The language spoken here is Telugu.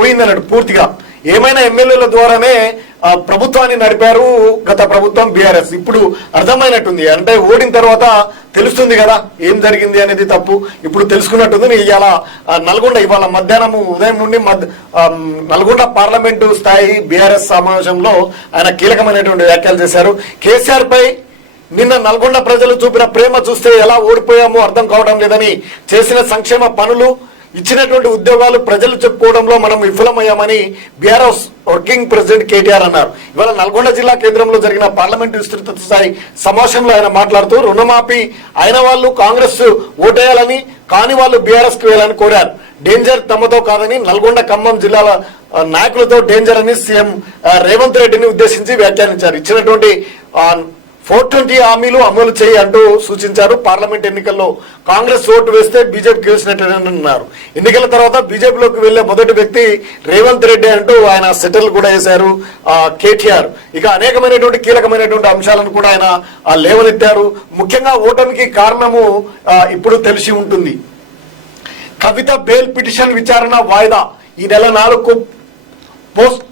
పోయిందన్నట్టు పూర్తిగా ఏమైనా ఎమ్మెల్యేల ద్వారానే ప్రభుత్వాన్ని నడిపారు గత ప్రభుత్వం బీఆర్ఎస్. ఇప్పుడు అర్థమైనట్టుంది, అంటే ఓడిన తర్వాత తెలుస్తుంది కదా ఏం జరిగింది అనేది. తప్పు ఇప్పుడు తెలుసుకున్నట్టుంది. ఇవాళ నల్గొండ ఇవాళ మధ్యాహ్నం ఉదయం నుండి నల్గొండ పార్లమెంటు స్థాయి బీఆర్ఎస్ సమావేశంలో ఆయన కీలకమైనటువంటి వ్యాఖ్యలు చేశారు. కేసీఆర్ పై నిన్న నల్గొండ ప్రజలు చూపిన ప్రేమ చూస్తే ఎలా ఓడిపోయామో అర్థం కావడం లేదని, చేసిన సంక్షేమ పనులు ఇచ్చినటువంటి ఉద్యోగాలు ప్రజలు చెప్పుకోవడంలో మనం విఫలమయ్యామని బీఆర్ఎస్ వర్కింగ్ ప్రెసిడెంట్ కేటీఆర్ అన్నారు. ఇవాళ నల్గొండ జిల్లా కేంద్రంలో జరిగిన పార్లమెంటు విస్తృత స్థాయి సమావేశంలో ఆయన మాట్లాడుతూ రుణమాఫీ అయిన వాళ్ళు కాంగ్రెస్ ఓటేయాలని, కాని వాళ్ళు బీఆర్ఎస్ కు వేయాలని కోరారు. డేంజర్ తమతో కాదని, నల్గొండ ఖమ్మం జిల్లాల నాయకులతో డేంజర్ అని సీఎం రేవంత్ రెడ్డిని ఉద్దేశించి వ్యాఖ్యానించారు. ఇచ్చినటువంటి 420 హామీలు అమలు చేయి అంటూ సూచించారు. పార్లమెంట్ ఎన్నికల్లో కాంగ్రెస్ ఓటు వేస్తే బీజేపీ గెలిచినట్టు. ఎన్నికల తర్వాత బీజేపీలోకి వెళ్లే మొదటి వ్యక్తి రేవంత్ రెడ్డి అంటూ ఆయన సెటిల్ కూడా చేశారు కేటీఆర్. ఇక అనేకమైనటువంటి కీలకమైనటువంటి అంశాలను కూడా ఆయన లేవనెత్తారు. ముఖ్యంగా ఓటమికి కారణము ఇప్పుడు తెలిసి ఉంటుంది. కవిత బెయిల్ పిటిషన్ విచారణ వాయిదా ఈ నెల 4కు పోస్ట్